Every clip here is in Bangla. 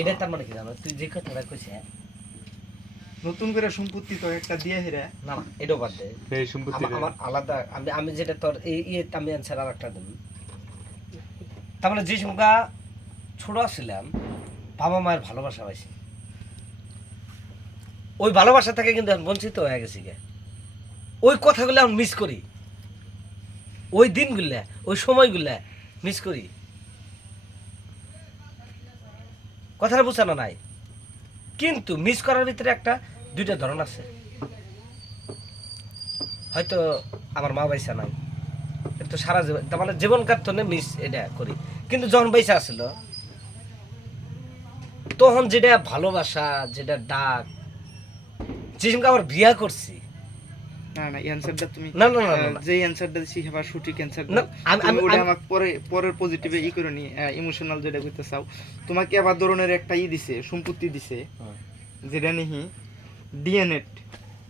এটা তার মানে কি জানো তুই যে কথাটা কইছে নতুন করে সম্পত্তি তো একটা দিয়ে হেরে না না এটাও বাদ দে এই সম্পত্তি আমার আলাদা আমি যেটা তোর এই আমি অ্যান্সার আর একটা দিন তার মানে যে সময় ছোট ছিলাম বাবা মায়ের ভালোবাসা পাইছি ওই ভালোবাসা থেকে কিন্তু এখন বঞ্চিত হয়ে গেছি গে ওই কথাগুলো আমি মিস করি ওই দিনগুলা ওই সময়গুলা মিস করি কথাটা বোঝানো নাই কিন্তু মিস করার ভিতরে একটা দুইটা ধরন আছে হয়তো আমার মা বাইসা নাই একটু সারা জীবন তার মানে জীবনকার তো মিস এটা করি কিন্তু যখন বাইসা আসলো তখন যেটা ভালোবাসা যেটা ডাক যে সঙ্গে আবার বিয়া করছি না না অ্যানসারটা তুমি না না না না যে অ্যানসারটা দিছি হেবার সঠিক অ্যানসার না, আমি ওটা আমাকে পরের পজিটিভে ই করে নি ইমোশনাল যেটা করতে চাও তোমাকে আবার ধরনের একটা দিছে সম্পত্তি দিছে যেটা নিহি ডিএনএ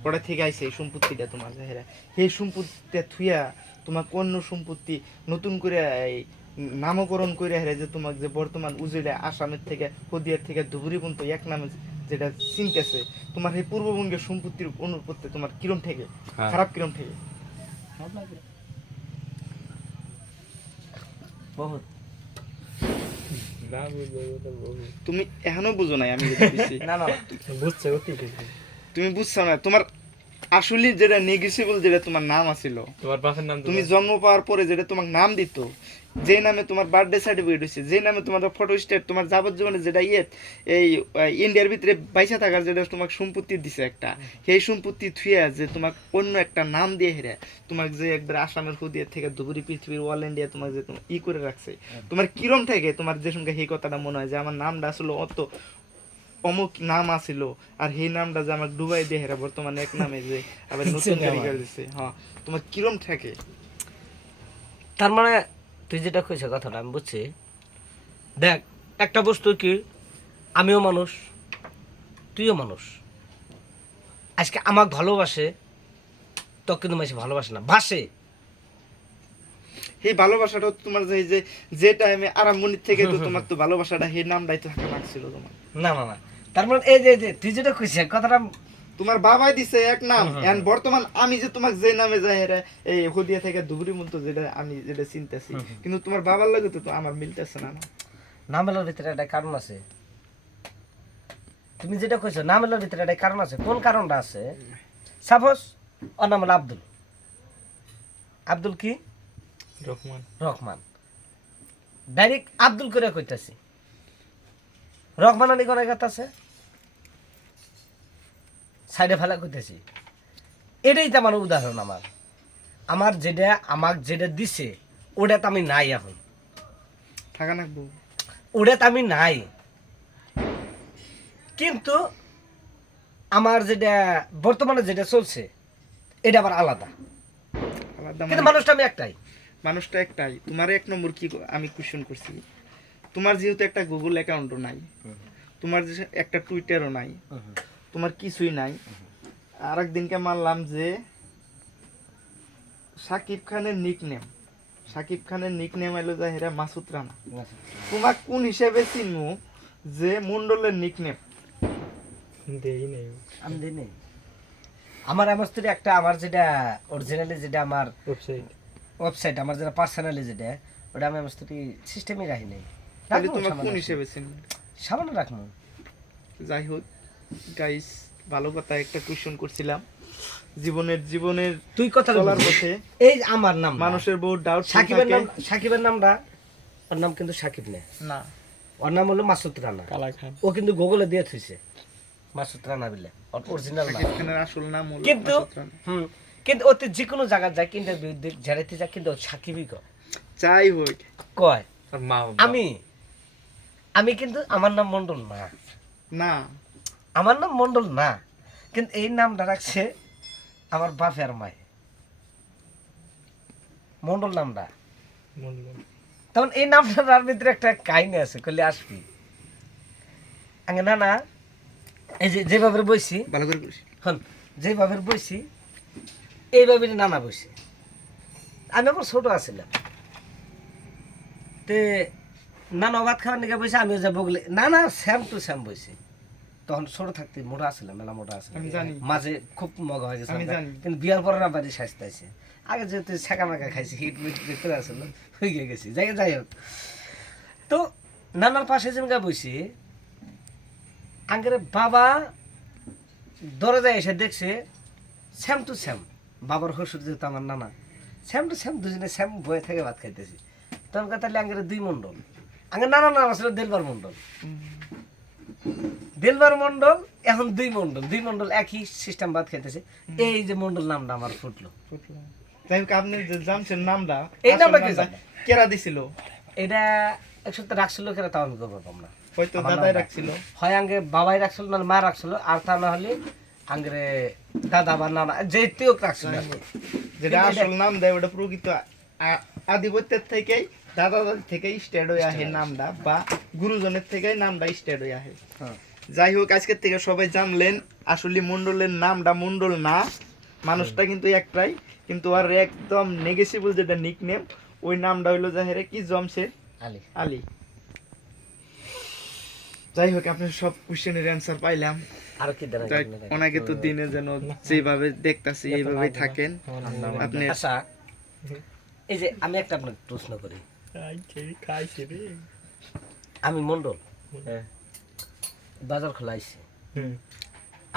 ওটা থেকে আইছে এই সম্পত্তিটা তোমার হেরা এই সম্পত্তিটা থুইয়া তোমার অন্য সম্পত্তি নতুন করে নামকরণ করে হেরে যে তোমাকে যে বর্তমান উজিরে আসামের থেকে হদিয়ার থেকে ধুবুরি পর্যন্ত এক নামে যেটা চিনতেছে তোমার এই পূর্ববঙ্গের সম্পত্তির অনুপত্তি তোমার কিরম থেকে খারাপ কিরম থেকে বহুত তুমি এখনো বুঝো নাই আমি যেটা দিছি না না বুঝছে তুমি বুঝছো না তোমার আসলে যেটা নেগেসিবল যেটা তোমার নাম আছিল তোমার বাপের নাম তুমি জন্ম পাওয়ার পরে যেটা তোমার নাম দিত যে নামে তোমার বার্থডে সার্টিফিকেট হয়েছে যে নামে তোমার ফটো স্টেট তোমার যাবজ্জীবনে যেটা এই ইন্ডিয়ার ভিতরে বাইসা থাকার যেটা তোমাকে সম্পত্তি দিছে একটা সেই সম্পত্তি থুইয়া যে তোমাকে অন্য একটা নাম দিয়ে হেরে তোমাকে যে একবার আসামের হুদিয়ার থেকে ধুবুরি পৃথিবীর অল ইন্ডিয়া তোমাকে যে ই করে রাখছে তোমার কিরম থেকে তোমার যে সঙ্গে সেই কথাটা মনে হয় যে আমার নামটা আসলে অত অমুক নাম আছিল আর সেই নামটা যে আমার ডুবাই দিয়ে হেরা বর্তমানে এক নামে যে আবার নতুন ক্যারিয়ার দিছে হ্যাঁ তোমার কিরম থাকে তার মানে তুই যেটা কইছ কথাটা আমি বুঝছি দেখ একটা বস্তু কি আমিও মানুষ তুইও মানুষ আজকে আমাকে ভালোবাসে তো কিন্তু মাসে ভালোবাসে না বাসে এই ভালোবাসাটা তোমার যে টাইমে আরামমনির থেকে তো তোমার তো ভালোবাসাটা সেই নামটাই তো থাকা লাগছিল তোমার না না না তার মানে এই যে তুই যেটা কইছ কথাটা তোমার বাবাই দিছে এক নাম এন্ড বর্তমান আমি যে তোমাকে যে নামে যাই রে এই হদিয়া থেকে ধুবুরি মতো যেটা আমি যেটা চিনতেছি কিন্তু তোমার বাবার লাগে তো আমার মিলতেছে না নামেলার ভিতরে একটা কারণ আছে তুমি যেটা কইছো নামেলার ভিতরে একটা কারণ আছে কোন কারণটা আছে সাপোজ ওর নাম হলো আব্দুল আব্দুল কি রহমান রহমান ডাইরেক্ট আব্দুল করে কইতাছি রহমান আলী কোন কথা আছে সাইডে ফেলা কইতেছি এটাই তো আমার উদাহরণ আমার যেটা আমাকে যেটা দিছে ওটা তো আমি নাই এখন থাকা নাকবো ওটা তো আমি নাই কিন্তু আমার যেটা বর্তমানে যেটা চলছে এটা আবার আলাদা আলাদা কিন্তু মানুষটা আমি একটাই মানুষটা একটাই তোমার এক নম্বর কি আমি কোশ্চেন করছি তোমার যেহেতু একটা গুগল অ্যাকাউন্টও নাই তোমার যে একটা টুইটারও নাই তোমার কিছুই নাই আর একদিনকে মানলাম যে সাকিব খানের নিকনেম এলো যা হেরা মাসুদ রানা তোমার কোন হিসেবে চিনবো যে মন্ডলের নিকনেম দেই নেই আমি দিই নেই আমার স্ত্রী একটা আমার যেটা অরিজিনালি যেটা আমার ওয়েবসাইট আমার যেটা পার্সোনালি যেটা ওটা আমি আমার স্ত্রী সিস্টেমে রাখি নাই তাহলে তোমার কোন হিসেবে চিনবো সামান্য রাখবো যাই হোক গাইস ভালো কথা একটা কোশ্চেন করছিলাম জীবনের তুই কথা চলার পথে এই আমার নাম মানুষের বহুত ডাউট সাকিবের নামটা ওর নাম কিন্তু সাকিব না ওর নাম হলো মাসুদ রানা কালা খান ও কিন্তু গুগলে দিয়ে থইছে মাসুদ রানা বলে ওর অরিজিনাল নাম সাকিব খানের আসল নাম হলো কিন্তু মাসুদ রানা। কিন্তু ওতে যে কোনো জায়গা যায় ইন্টারভিউ ঝাড়াইতে যায় কিন্তু ও সাকিবই যাই হোক কয় আর মা আমি কিন্তু আমার নাম মন্ডল না না আমার নাম মন্ডল না কিন্তু এই নামটা রাখছে আমার বাপে আর মায়ে মন্ডল নামটা তখন এই নামটার ভিতরে একটা কাহিনী আছে কইলে আসবি আগে না এই যেভাবে বইছি ভালো করে করিস হন যেভাবে বইছি এইভাবে নানা বইছে আমি আমার ছোট আছিলাম তে নানা ভাত খাওয়ার নিকে বসে আমিও যাবো বলে না না স্যাম টু স্যাম বসে তখন ছোট থাকতে মোটা আসলে মেলা মোটা আসলে আমি জানি। মাঝে খুব মগা হয়ে গেছে আমি আমরা। জানি। কিন্তু বিয়ার পরে না বাড়ি স্বাস্থ্য আছে আগে যেহেতু ছেঁকা মেকা খাইছি হিট মিট করে আসলে হয়ে গেছি যাই হোক তো নানার পাশে যেন বসে আঙ্গের বাবা দরজায় এসে দেখছে স্যাম টু স্যাম বাবার হসুর যেহেতু আমার নানা স্যাম টু স্যাম দুজনে স্যাম বয়ে থেকে ভাত খাইতেছি তখন তাহলে আঙ্গের দুই মণ্ডল আঙ্গের নানা নাম আসলে দেলবার মণ্ডল দেলবার মণ্ডল এখন দুই মণ্ডল একই সিস্টেম ভাত খাইতেছে এই যে মণ্ডল নামটা আমার ফুটলো যাই হোক আপনি যে জানছেন নামটা এই আসল নামটা কি নামটা জানেন? কেরা দিছিল? এটা এক সপ্তাহ রাখছিল কেন তাও আমি করবো পারলাম না হয়তো আমার দাদাই নামটা। রাখছিল। হয় আঙ্গে বাবাই রাখছিল না মা রাখছিল আর তা না হলে আঙ্গরে দাদা বা নানা যেতেও রাখছিল আর কি। যেটা কিন্তু আসল নাম দেয় ওটা প্রকৃত আধিপত্যের থেকেই দাদা দাদি থেকেই স্টার্ট হয়ে আহে নামটা বা গুরুজনের থেকেই নামটা স্টার্ট হয়ে আহে। হ্যাঁ। যাই হোক আজকের থেকে সবাই জানলেন আসলে মন্ডলের নামটা মন্ডল না, মানুষটা কিন্তু একটাই, কিন্তু আর একদম নেগেসিবল যেটা নিকনেম ওই নামটা হইলো জাহেরে কি জমশেদ আলী আলী। যাই হোক আপনি সব কোশ্চেনের অ্যান্সার পাইলাম। আর কি দেন যাই, ওনাকে তো দিনে যেন যেভাবে দেখতাছি এইভাবেই থাকেন আপনি। আচ্ছা এই যে আমি একটা আপনাকে প্রশ্ন করি খাইছে রে আমি মন্ডল হ্যাঁ বাজার খোলাইছি হুম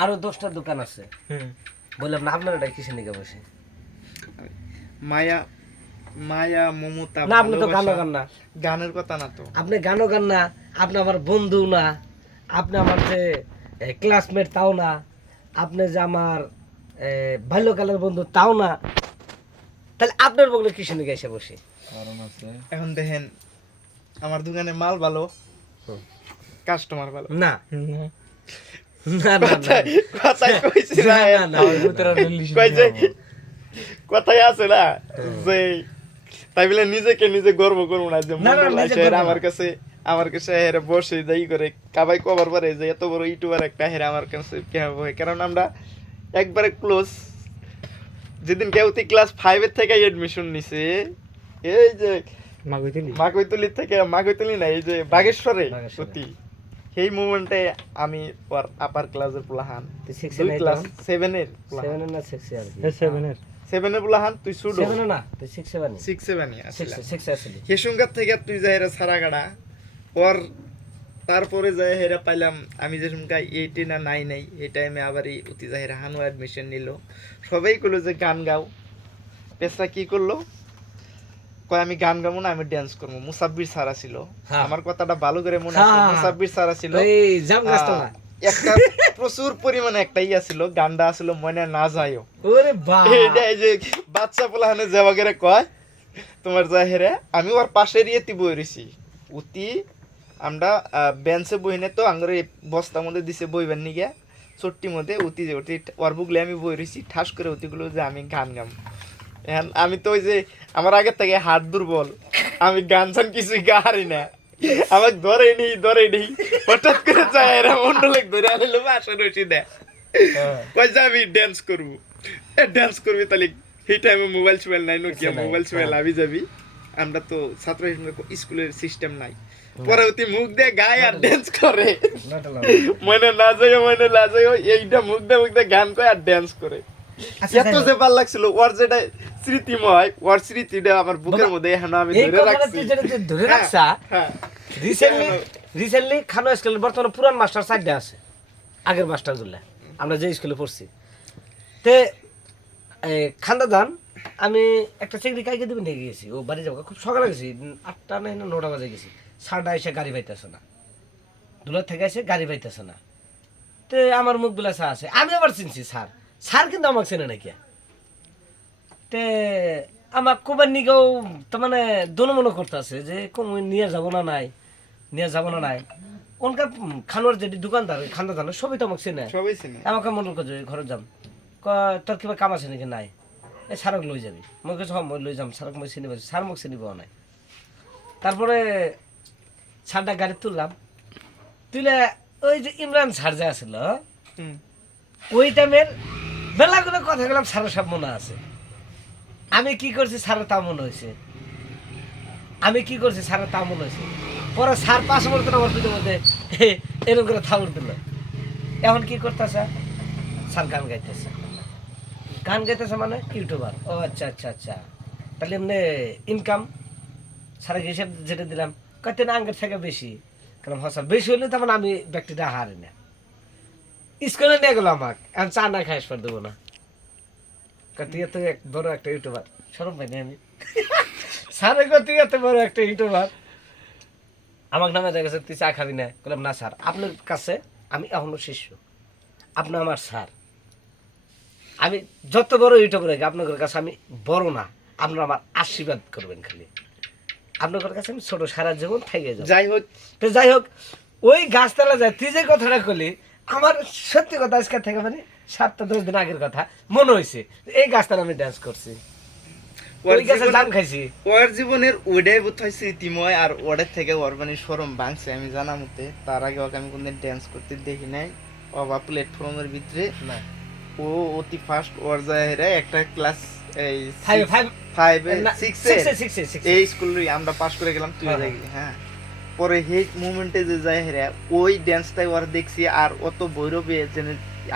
আরো 10টা দোকান আছে হুম বললাম না আপনার এটা কিসে নিকে বসে মায়া মায়া মমতা না আপনি তো গানও ভালোবাসা, গান না গানের কথা না তো। আপনি গানও গান না আপনি আমার বন্ধু না আপনি আমার যে ক্লাসমেট তাও না আপনি যে আমার বাল্যকালের বন্ধু তাও না তাহলে আপনার বগলে কিসে নিকে এসে বসে এখন দেখেন আমার দোকানে মাল ভালো, হুম। কাস্টমার ভালো। না না না না না কথাই কইছি না, না, না, ওই ভিতরে ইংলিশ কই যে কথাই আছে না যে তাই বলে নিজেকে নিজে গর্ব করবো না যে না, মন্ডল নিজে আছে গর্ব না। আমার কাছে হেরে বসে যাই করে কাবাই কভার পারে যে এত বড় ইউটিউবার একটা হেরে আমার কাছে কেমন হয়, কারণ আমরা একবারে ক্লোজ। যেদিন কেউতি ক্লাস 5 এর থেকে অ্যাডমিশন নিছে এই যে মাগুইতেলি মাকৈতলি থেকে মাকৈতলি না এই যে বাগেশ্বরে বাগেশ্বরে। সত্যি সেই মোমেন্টে আমি ওর আপার ক্লাসের পোলাহান তুই 6 দুই এ ক্লাস 7 এর 7 না 6 আর কি 7 এর 7 এর পোলাহান তুই সুডো 7 না তুই 6 7 6 7 এ আসলে 6 আসলে হেসুঙ্গার থেকে তুই যাইরা সারাগাড়া ওর তারপরে যাই হেরা পাইলাম আমি যে সুঙ্কা 18 না 9 নাই এই টাইমে আবার এই অতি জাহিরা হানু অ্যাডমিশন নিল। সবাই কইলো যে গান গাও, পেশা কি করলো কয় আমি গান গাবো না আমি ডান্স করবো। মুসাব্বির সারা ছিল, হ্যাঁ। আমার কথাটা ভালো করে মনে আছে, হ্যাঁ। মুসাব্বির সারা ছিল। এই জাম গাছটা না একটা প্রচুর পরিমাণে একটা ইয়া ছিল, গানটা আসলে মনে না যায়ও। ওরে বাবা এইটা এই যে বাচ্চা পোলাহানে যাওয়া করে কয় তোমার জাহেরে আমি ওর পাশের ইয়েতে বই রয়েছি অতি আমরা বেঞ্চে বইনে তো আঙ্গরে বস্তার মধ্যে দিছে বইবার নিগে চট্টির মধ্যে অতি যে অতি ওর বুকলে আমি বই রয়েছি ঠাস করে অতিগুলো যে আমি গান গাম। এখন আমি তো ওই যে আমার আগের থেকে হাত দুর্বল, আমি গান চান কিছুই গাহারি না, আমাকে ধরে নেই হঠাৎ করে যায় এরা মন্ডলে ধরে আনলো বাসা রয়েছি দেয় কই যাবি ড্যান্স করবো, ড্যান্স করবি তাহলে সেই টাইমে মোবাইল ছোবাইল নাই, নোকিয়া মোবাইল ছোবাইল আবি যাবি। আমরা তো ছাত্র স্কুলের সিস্টেম নাই, পরে অতি মুখ দিয়ে গায় আর ড্যান্স করে, মনে না যাই এইটা মুখ দিয়ে গান করে আর ড্যান্স করে। এত যে ভাল লাগছিল ওর যেটা স্মৃতিময়, ওর স্মৃতিটা আমার বুকের মধ্যে এখন আমি এই ধরে কথাটা রাখছি। তুই যেটা তুই ধরে রাখছা হ্যাঁ রিসেন্টলি খানো স্কুলের বর্তমানে পুরান মাস্টার সাইডে আছে আগের মাস্টার গুলা আমরা যে স্কুলে পড়ছি তে খান্দা দান আমি একটা চিংড়ি কাইকে দিবেন নিয়ে গেছি ও বাড়ি যাবো খুব সকালে গেছি 8টা না 9টা বাজে গেছি, সারটা এসে গাড়ি পাইতেছে না, দুলার থেকে এসে গাড়ি পাইতেছে না। তে আমার মুখ গুলা চা আছে, আমি আবার চিনছি স্যার, স্যার কিন্তু আমাকে চেনে নাকি। তে আমার কোবার নিকেও তো মানে দনমনো করতে আছে যে কম নিয়ে যাবো না নাই ওনকার খানোর যে দোকানদার খান্দা দানো সবই তো আমাকে চেনে, সবাই চিনে। আমাকে মনে করছে ঘরে যাম তোর কিবা কাম আছে নাকি নাই এই সারক লই যাবি, মই কাছে মই লই যাম সারক মই চিনি পাচ্ছি, সার মোক চিনিব নাই। তারপরে সারটা গাড়ি তুললাম, তুলে ওই যে ইমরান সার যে আসছিল হুম। ওই টাইমের বেলাগুলো কথা গেলাম সারের সব মনে আছে। আমি কি করছি সারের তা মনে হয়েছে, পরে স্যার পাশে পড়তো না আমার পিঠের মধ্যে এরকম করে থামড় দিল। এখন কি করতেছে? স্যার গান গাইতেছে। গান গাইতেছে মানে ইউটিউবার। ও আচ্ছা আচ্ছা আচ্ছা, তাহলে এমনি ইনকাম সারা হিসেব যেটা দিলাম কত না আঙ্গের থেকে বেশি, কারণ হসা বেশি হলে তখন আমি ব্যক্তিটা হারি না। স্কুলে নিয়ে গেলো আমাকে, এখন চা না খাইস পর দেবো না, তুই এত বড় একটা ইউটিউবার, সরম পাইনি আমি। স্যারে তুই এত বড় একটা ইউটিউবার, আমার নামে দেখেছে তুই চা খাবি না? বললাম না স্যার, আপনার কাছে আমি এখনো শিষ্য, আপনি আমার স্যার, আমি যত বড় ইউটিউবার আপনাদের কাছে আমি বড় না, আপনারা আমার আশীর্বাদ করবেন খালি, আপনাদের কাছে আমি ছোট, সারা জীবন থেকে যাবো। যাই হোক, তো যাই হোক, ওই গাছতলা যায় তুই যে কথাটা করলি, আমার সত্যি কথা আজকে থেকে মানে 7-10 দিন আগের কথা মনে হয়েছে, এই গাছতলা আমি ডান্স করছি, ওই গাছে জাম খাইছি। ওর জীবনের ওইটাই বোধ হয় স্মৃতিময়, আর ওদের থেকে ওর মানে শরম ভাঙছে আমি জানা মতে। তার আগে ওকে আমি কোনদিন ড্যান্স করতে দেখি নাই অবা প্ল্যাটফর্মের ভিতরে। না ও অতি ফার্স্ট ওর যায় একটা ক্লাস এই 6 এই স্কুলে আমরা পাস করে গেলাম, তুই হ্যাঁ, যাই হ্যাঁ। পরে হেট মুভমেন্টে যে যায় হেরা ওই ড্যান্সটাই ওর দেখছি, আর অত বৈরবে যে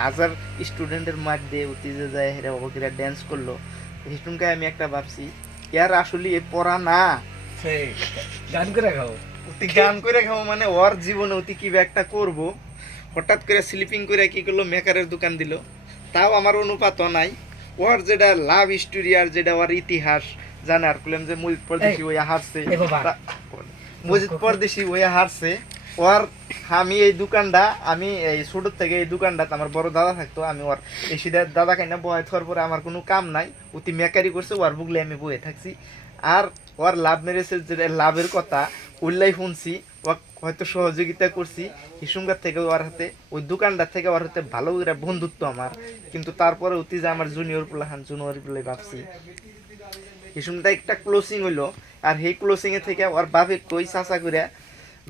1000 স্টুডেন্টের মধ্যে অতি যে যায় হেরা ওরা ড্যান্স করলো, হিটুনকায় আমি একটা ভাবছি ইয়ার আসলে এ পড়া না, গান করে খাও। অতি গান করে খাবো মানে ওর জীবনে অতি কি একটা করব। হঠাৎ করে স্লিপিং করে কি করলো, মেকারের দোকান দিল, তাও আমার অনুপাত নাই। ওর যেটা লাভ স্টোরি আর যেটা ওর ইতিহাস জানার করলাম যে মজিদ পরদেশি ওই হারছে, মজিদ পরদেশি ওই হারছে ওর। আমি এই দোকানটা আমি এই ছোটোর থেকে এই দোকানটাতে আমার বড় দাদা থাকতো, আমি ওর এই সিধা দাদা খাইনা বয়ে থাকার পরে আমার কোনো কাম নাই, অতি মেকারি করছে ওর বুগলে আমি বয়ে থাকছি। আর ওর লাভ মেরেছে যেটা লাভের কথা উল্লাই শুনছি, ও হয়তো সহযোগিতা করছি হিসুমগার থেকে ওর হাতে, ওই দোকানটার থেকে ওর হাতে ভালো করে বন্ধুত্ব আমার। কিন্তু তারপরে অতি যে আমার জুনিয়র প্লাহান জুনিয়র বলে ভাবছি হিসুমটা একটা ক্লোজিং হইলো, আর সেই ক্লোজিংয়ে থেকে ওর বাপে কই চাচা করে,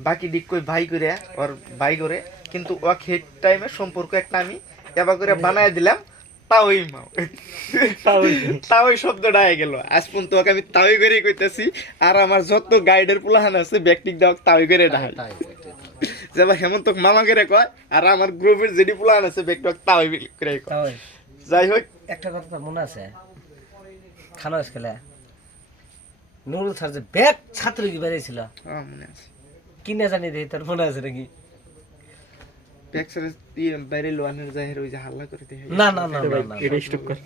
বাকি দিক কই ভাই করে, ওর ভাই করে, কিন্তু ও হেড টাইমে সম্পর্ক একটা আমি এবার করে বানায় দিলাম তাওই মাও, তাওই শব্দটা আয় গেল। আজ পর্যন্ত ওকে আমি তাওই করেই কইতেছি, আর আমার যত গাইডের পোলাহান আছে ব্যক্তিক দাও তাওই করে ডাহাই, যেবা হেমন্তক মামা করে কয়, আর আমার গ্রুপের যেটি পোলাহান আছে ব্যক্তিক তাওই করে কয়। যাই হোক, একটা কথা তো মনে আছে, খানা স্কুলে নুরুল স্যার যে ব্যাগ ছাত্র কি বেরিয়েছিল, মনে আছে কিনে জানি দেই, তোর মনে আছে নাকি? ব্যাক সাইডে বাইরে লোয়ানের জাহের ওই যে হাল্লা করে দেয়। না না না না না। এটা স্টপ কর।